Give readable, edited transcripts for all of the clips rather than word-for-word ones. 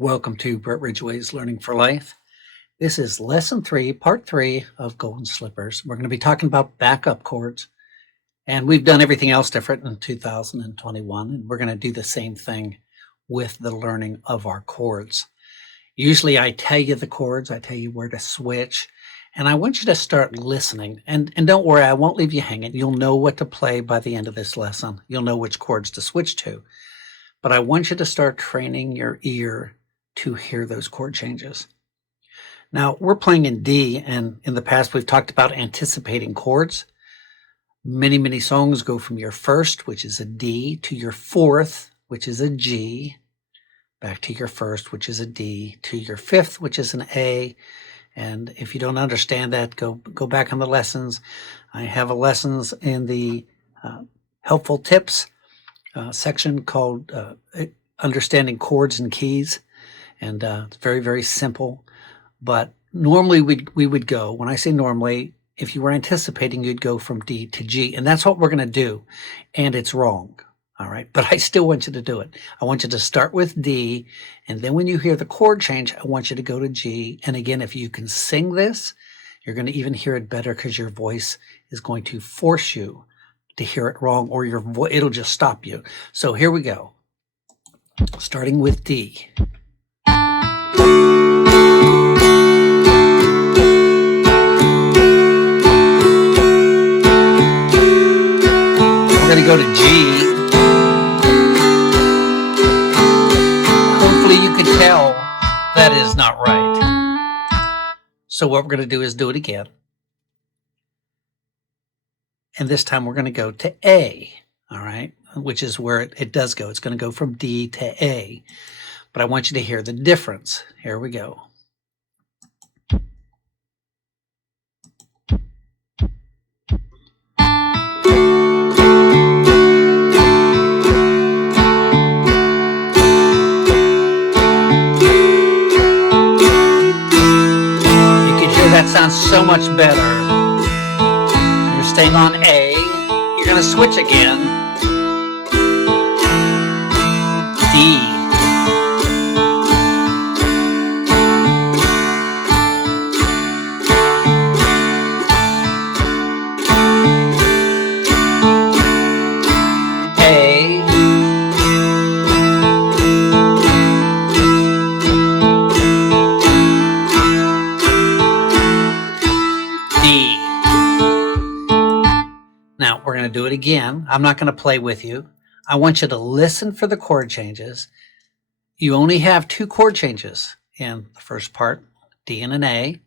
Welcome to Brett Ridgway's Learning for Life. This is Lesson 3, Part 3 of Golden Slippers. We're going to be talking about backup chords. And we've done everything else different in 2021, and we're going to do the same thing with the learning of our chords. Usually I tell you the chords, I tell you where to switch, and I want you to start listening. And don't worry, I won't leave you hanging. You'll know what to play by the end of this lesson. You'll know which chords to switch to. But I want you to start training your ear to hear those chord changes. Now, we're playing in D, and in the past we've talked about anticipating chords. Many songs go from your first, which is a D, to your fourth, which is a G, back to your first, which is a D, to your fifth, which is an A. And if you don't understand that, go back on the lessons. I have lessons in the helpful tips section called Understanding Chords and Keys. And it's very simple. But normally we would go, when I say normally, if you were anticipating, you'd go from D to G. And that's what we're going to do. And it's wrong. All right. But I still want you to do it. I want you to start with D. And then when you hear the chord change, I want you to go to G. And again, if you can sing this, you're going to even hear it better because your voice is going to force you to hear it wrong, or it'll just stop you. So here we go. Starting with D. We're going to go to G. Hopefully you can tell that is not right. So what we're going to do is do it again. And this time we're going to go to A, all right, which is where it does go. It's going to go from D to A. But I want you to hear the difference. Here we go. That sounds so much better. You're staying on A. You're going to switch again. D. Now, we're going to do it again. I'm not going to play with you. I want you to listen for the chord changes. You only have 2 chord changes in the first part, D and an A.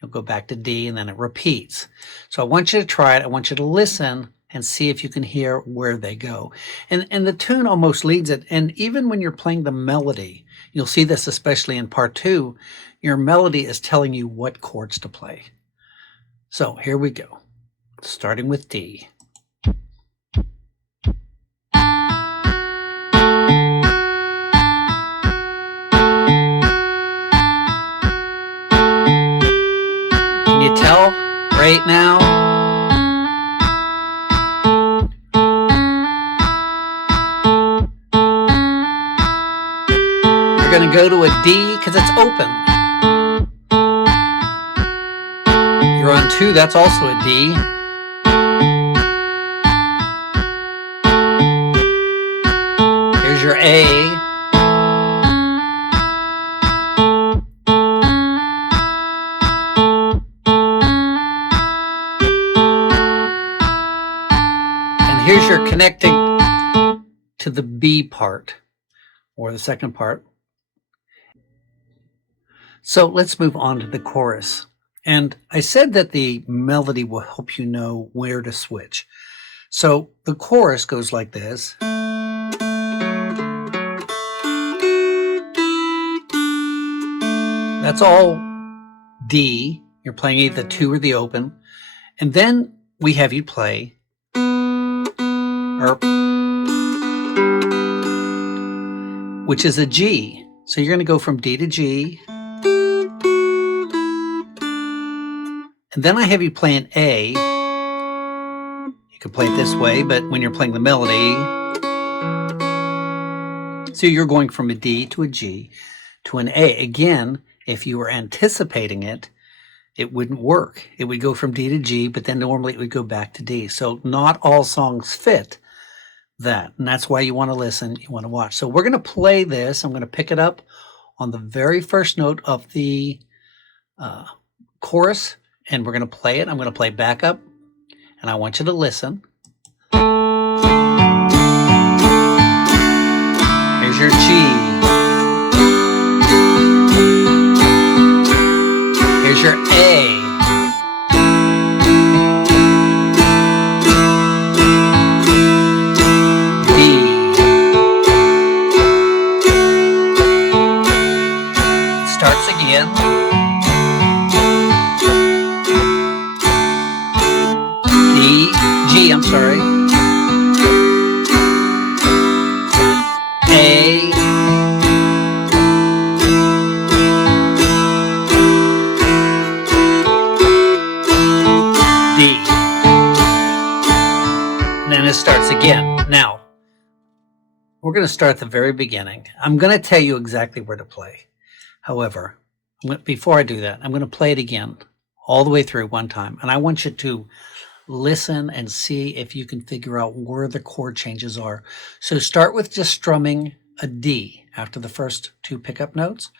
You'll go back to D, and then it repeats. So I want you to try it. I want you to listen and see if you can hear where they go. And the tune almost leads it. And even when you're playing the melody, you'll see this especially in part 2, your melody is telling you what chords to play. So here we go. Starting with D. Can you tell right now? We're going to go to a D because it's open. You're on 2, that's also a D. Your A. And here's your connecting to the B part, or the second part. So let's move on to the chorus. And I said that the melody will help you know where to switch. So the chorus goes like this. That's all D. You're playing either the 2 or the open. And then we have you play which is a G. So you're going to go from D to G. And then I have you play an A. You can play it this way, but when you're playing the melody, so you're going from a D to a G to an A. Again, if you were anticipating it, it wouldn't work. It would go from D to G, but then normally it would go back to D. So not all songs fit that. And that's why you want to listen, you want to watch. So we're going to play this. I'm going to pick it up on the very first note of the chorus, and we're going to play it. I'm going to play backup, and I want you to listen. Here's your G. Here's your A. D. It starts again. D, G, I'm sorry. A. D. And then it starts again. Now, we're going to start at the very beginning. I'm going to tell you exactly where to play. However, before I do that, I'm going to play it again all the way through one time. And I want you to listen and see if you can figure out where the chord changes are. So start with just strumming a D after the first two pickup notes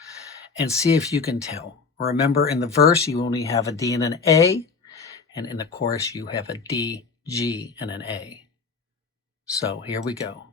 and see if you can tell. Remember, in the verse, you only have a D and an A, and in the chorus, you have a D, G, and an A. So here we go.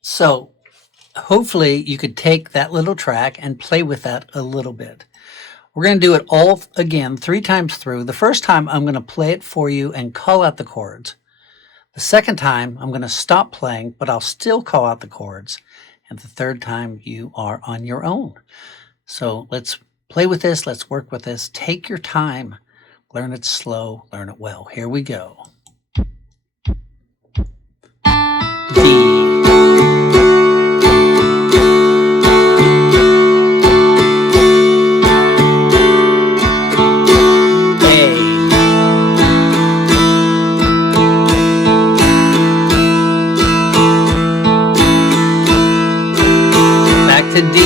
So hopefully you could take that little track and play with that a little bit. We're going to do it all again 3 times through. The first time I'm going to play it for you and call out the chords. The second time I'm going to stop playing, but I'll still call out the chords. And the third time you are on your own. So let's play with this. Let's work with this. Take your time. Learn it slow. Learn it well. Here we go. D. To D.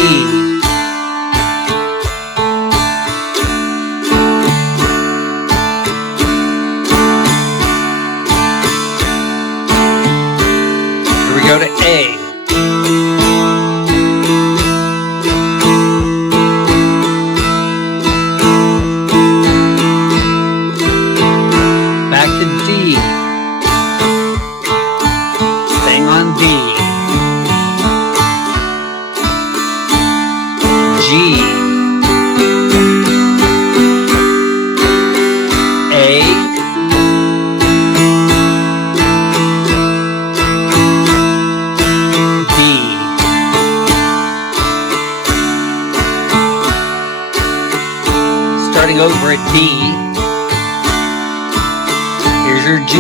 Here we go to A. Back to D. Staying on D. G, A, B, starting over at D, here's your G,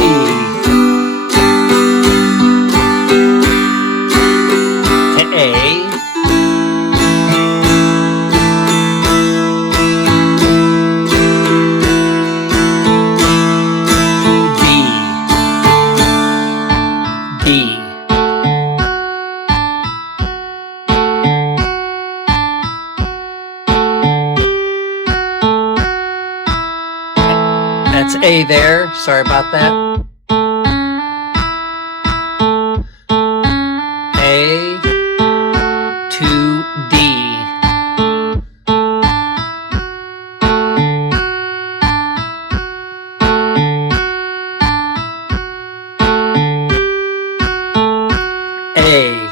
A there. Sorry about that. A to D. A.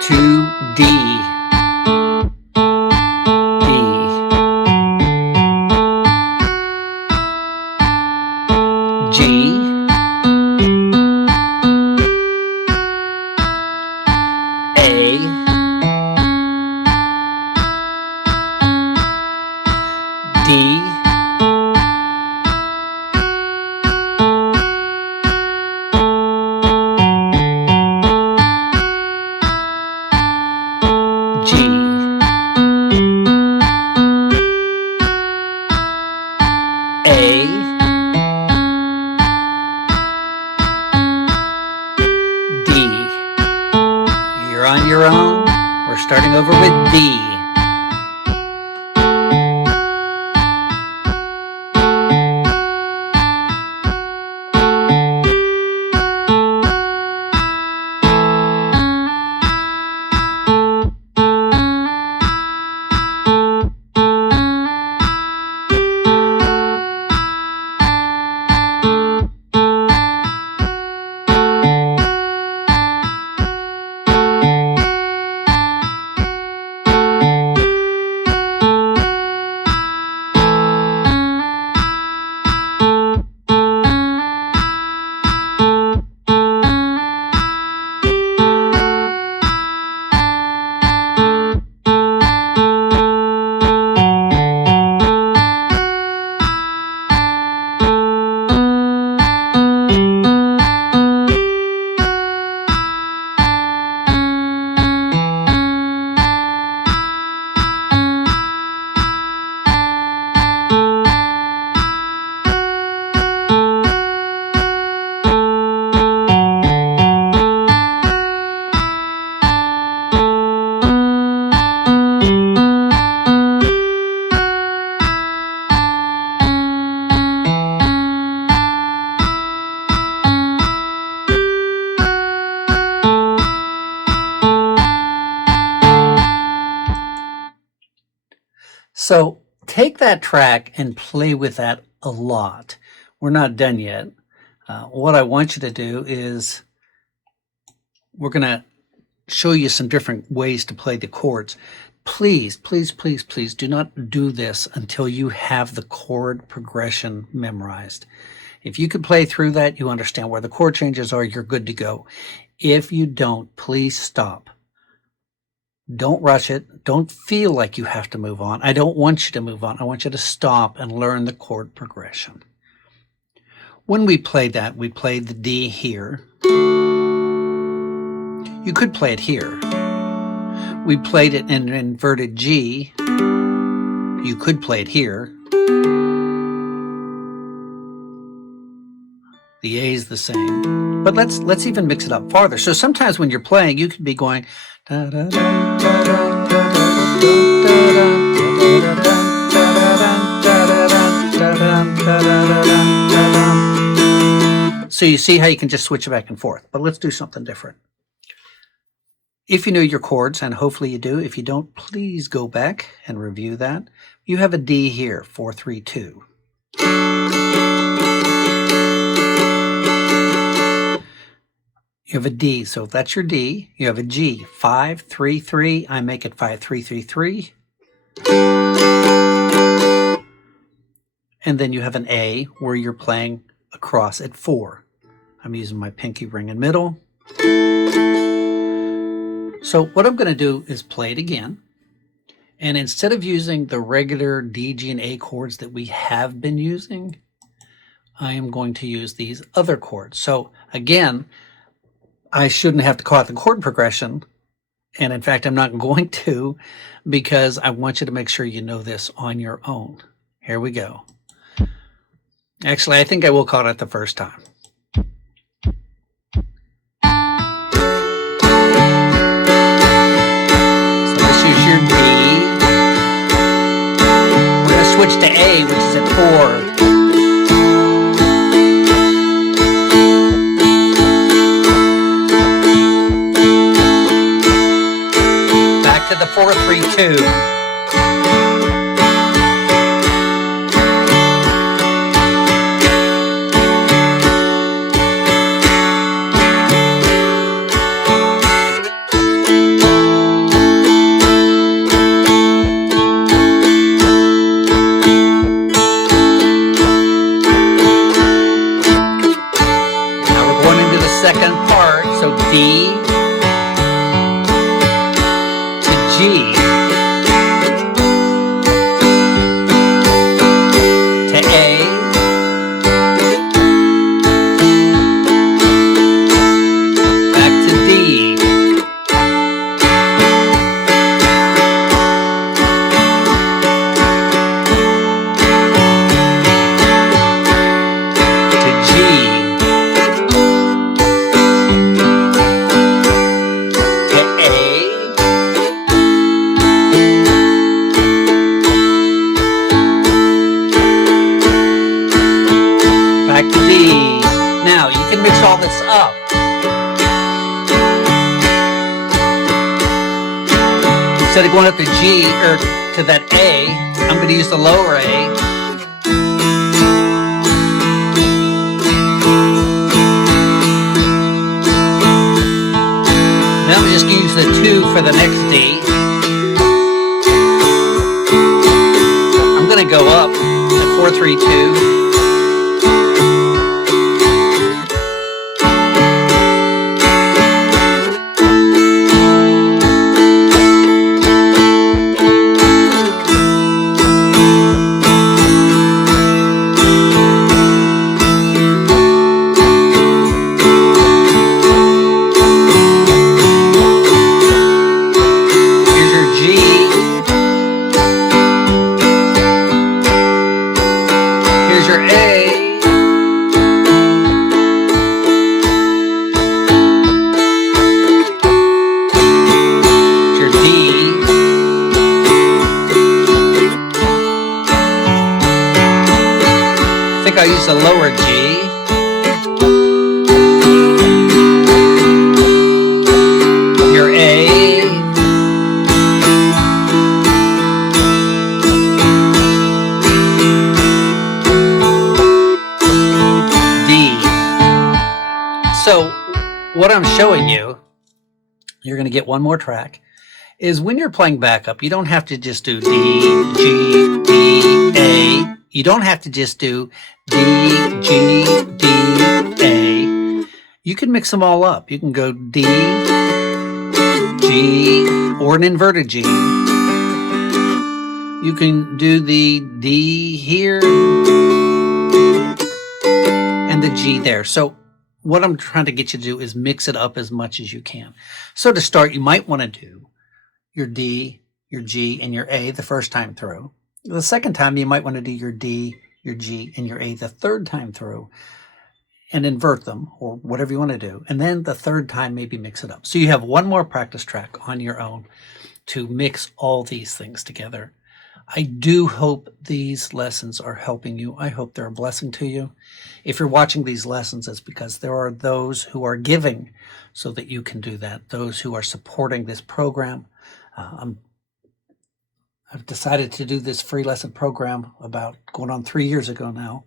To D. D. G. A. D. G. A. D. You're on your own. We're starting over with D. So take that track and play with that a lot. We're not done yet. What I want you to do is we're going to show you some different ways to play the chords. Please, please, please, please do not do this until you have the chord progression memorized. If you can play through that, you understand where the chord changes are, you're good to go. If you don't, please stop. Don't rush it. Don't feel like you have to move on. I don't want you to move on. I want you to stop and learn the chord progression. When we played that, we played the D here. You could play it here. We played it in an inverted G. You could play it here. The A is the same. But let's even mix it up farther. So sometimes when you're playing, you could be going da, da, da, da, da, da, da, da. So you see how you can just switch it back and forth. But let's do something different. If you know your chords, and hopefully you do, if you don't, please go back and review that. You have a D here, 4, 3, 2. You have a D, so if that's your D, you have a G, 5, 3, 3. I make it 5, 3, 3, 3. And then you have an A where you're playing across at 4. I'm using my pinky ring in middle. So what I'm going to do is play it again. And instead of using the regular D, G, and A chords that we have been using, I am going to use these other chords. So again, I shouldn't have to call it the chord progression. And in fact, I'm not going to, because I want you to make sure you know this on your own. Here we go. Actually, I think I will call it the first time. switch to A, which is at 4. To the 4-3-2. Now we're going into the second part, so D G, to A, back to D, to G, back to D. Now you can mix all this up. Instead of going up to G or to that A, I'm going to use the lower A. Then I'm just going to use the 2 for the next D. I'm going to go up at 4-3-2. I use the lower G. Your A. D. So what I'm showing you, you're going to get one more track, is when you're playing backup, you don't have to just do D, G, D, A. You don't have to just do D, G, D, A. You can mix them all up. You can go D, G, or an inverted G. You can do the D here and the G there. So what I'm trying to get you to do is mix it up as much as you can. So to start, you might want to do your D, your G, and your A the first time through. The second time, you might want to do your D, your G, and your A the third time through and invert them, or whatever you want to do. And then the third time, maybe mix it up. So you have one more practice track on your own to mix all these things together. I do hope these lessons are helping you. I hope they're a blessing to you. If you're watching these lessons, it's because there are those who are giving so that you can do that, those who are supporting this program. I've decided to do this free lesson program about going on 3 years ago now.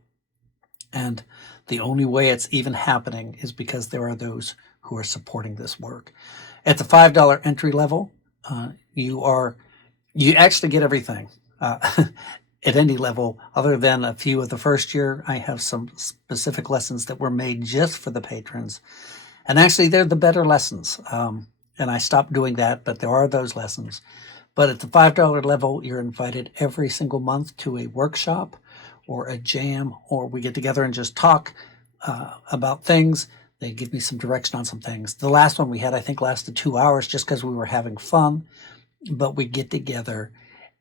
And the only way it's even happening is because there are those who are supporting this work. At the $5 entry level, you actually get everything. At any level, other than a few of the first year, I have some specific lessons that were made just for the patrons. And actually, they're the better lessons. And I stopped doing that, but there are those lessons. But at the $5 level, you're invited every single month to a workshop or a jam, or we get together and just talk about things. They give me some direction on some things. The last one we had, I think, lasted 2 hours just because we were having fun. But we get together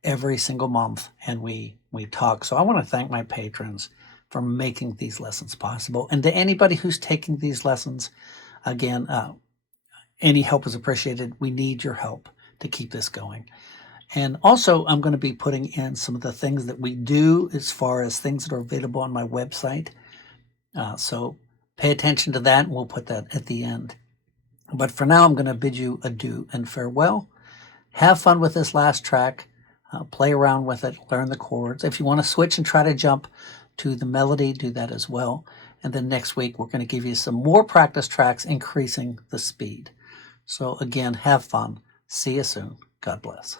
every single month and we talk. So I want to thank my patrons for making these lessons possible. And to anybody who's taking these lessons, again, any help is appreciated. We need your help to keep this going. And also, I'm going to be putting in some of the things that we do as far as things that are available on my website. So pay attention to that, and we'll put that at the end. But for now, I'm going to bid you adieu and farewell. Have fun with this last track. Play around with it, learn the chords. If you want to switch and try to jump to the melody, do that as well. And then next week, we're going to give you some more practice tracks, increasing the speed. So again, have fun. See you soon. God bless.